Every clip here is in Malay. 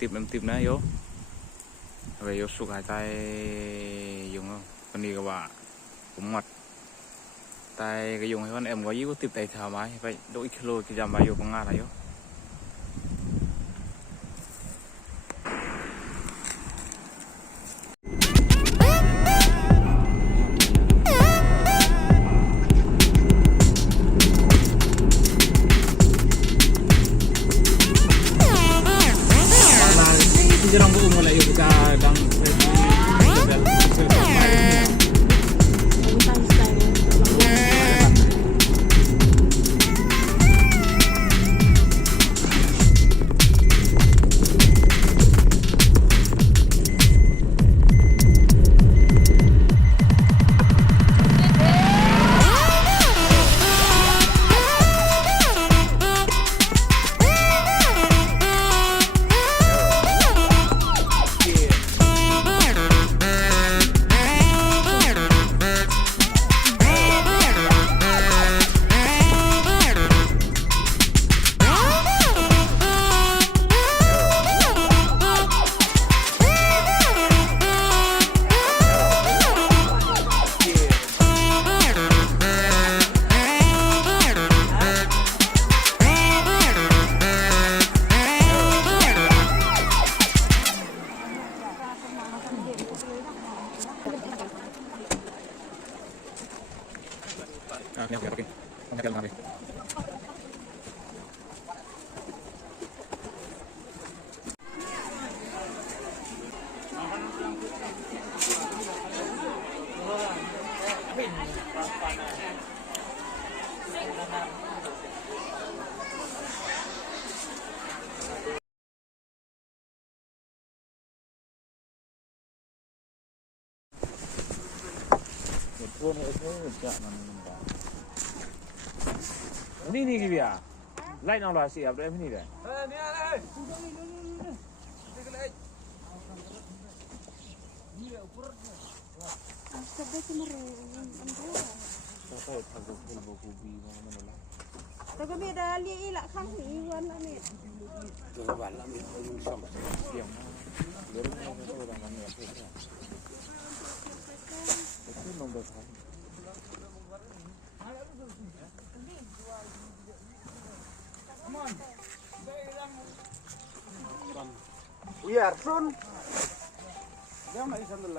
em tìm nè vô về vô sụt hai tay dùng không con đi các bạn cũng ngọt tay cái dùng hay con em có ý có tìm tay thảo máy vậy đôi kilo cái dầm bao nhiêu con ngà này vô Jarang buat mulai juga dan Ini dia. Lain orang siap dah ni dah. Ni ada. Ni ukur. Sebab kemarin apa harga pulbo kopi mana lah. Tapi beda lihat ilak kan ni warna ni. Coba lah ni som. Diam. Baru ni orang mana apa. Itu nombor satu. Biar sun. Jangan nak isan dulu.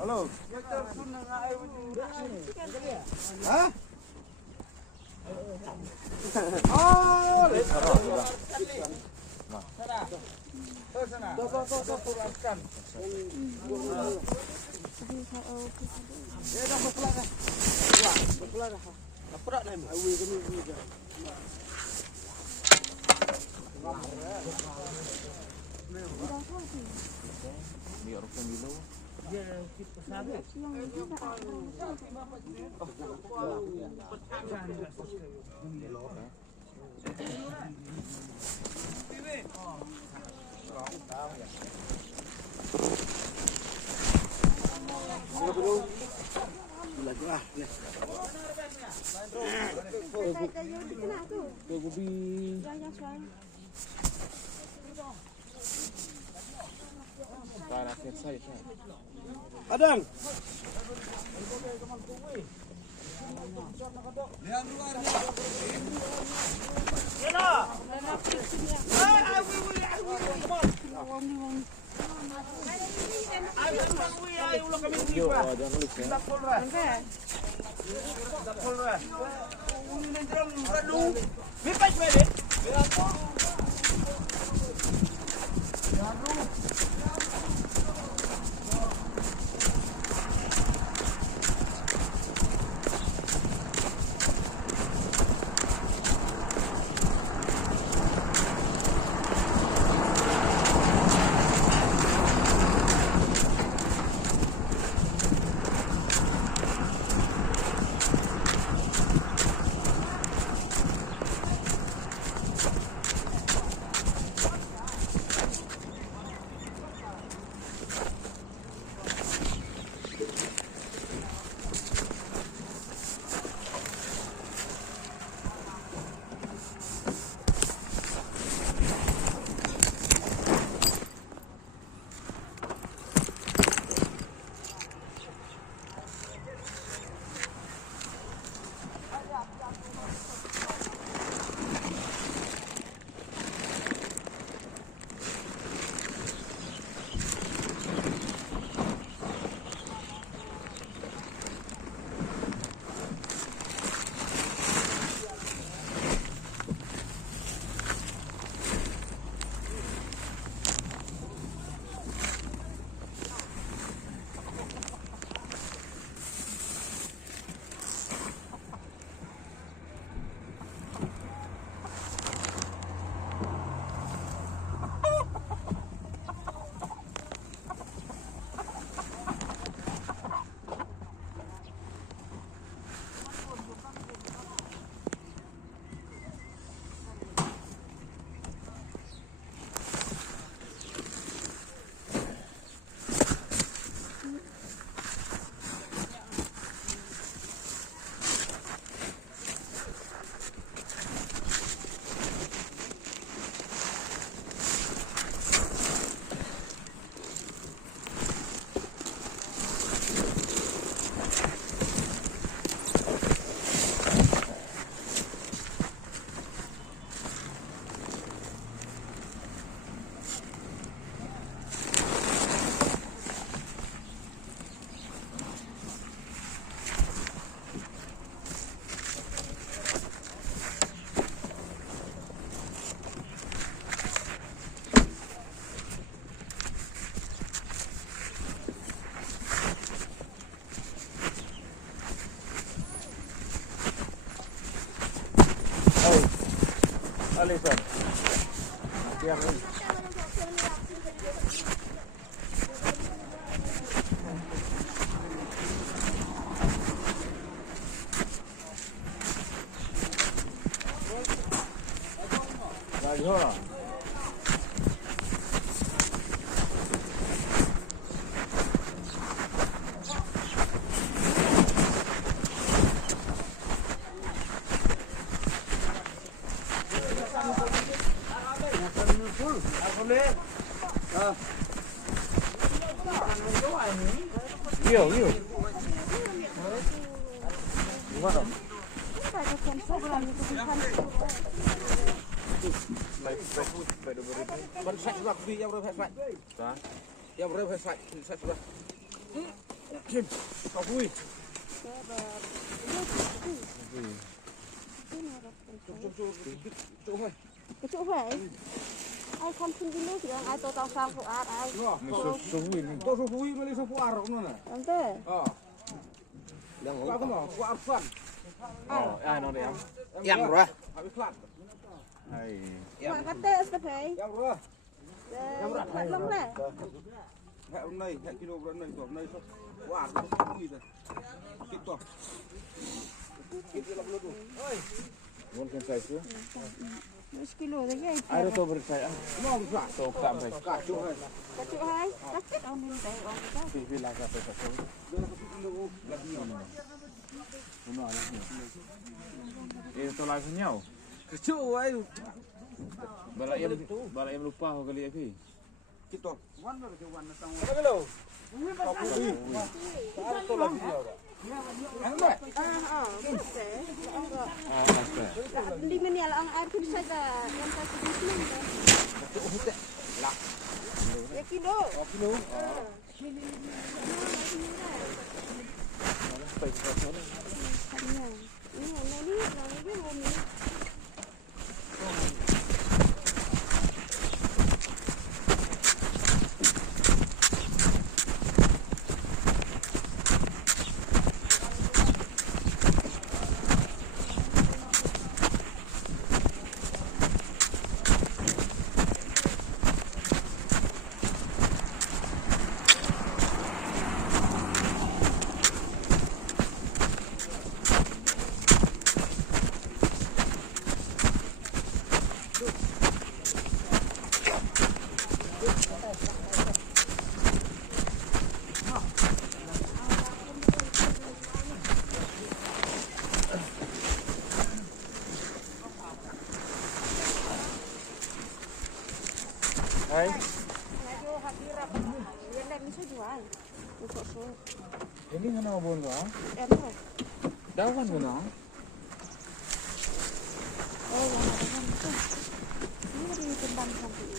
Halo. Hah? Oh, pulaskan. Ya dah berpulang dah. Berpulang dah. Laprak dah. Awi kami juga. Biar orang dulu. Dia kita sahabat. Adang. Lihat luar ni. Yana. Alison. Biar ni. Lagi lah. Nhiều. Bắt đầu. Vẫn sạch rồi, vì em rồi phải sạch. Dạ. Em rồi phải sạch rồi. Kim, có vui. Chỗ thôi. Cái chỗ vậy. Ai không xin cái nước thì ai tôi tao sang phụ át ai. Mình số vui đi. Tôi số vui nó đi sang phụ át rồi nữa nè. Đúng thế. Sao cái nào phụ át phân. Ai nó đấy em? Em rồi. Phải phân. Hay. Mà cái tê sẽ phải. Em rồi. Em rồi. Thật lắm nè. Hẹn hôm nay, hẹn kilo hôm nay thôi. Phụ át vui rồi. Kịp rồi. Kịp làm luôn rồi. Ơi. Muốn khen say chứ? 1 kilo thế cái. Ai đâu tôi beri saya. Nó phải. Tôi sampai. Cả chỗ này. Cái chỗ hai. Cắt chết ông mình tay ông cái. TV lah kata saya. Bunuh anaknya. Itu lagi nyau. Cái chỗ ấy. Balak em lupa kali api. Kịp rồi. Cái đâu? Có vui. Tôi làm gì rồi? Ăn rồi. Oke. Astaga. Di mana lah air pun saja yang kasih di sini. Lah. Ya kilo. Kilo. Ini Hai. Ini kenapa bon ka? Dawan mo na? Oh, yang ada itu. Ini di tembang sampai.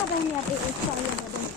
Ada yang ada ikan yang ada.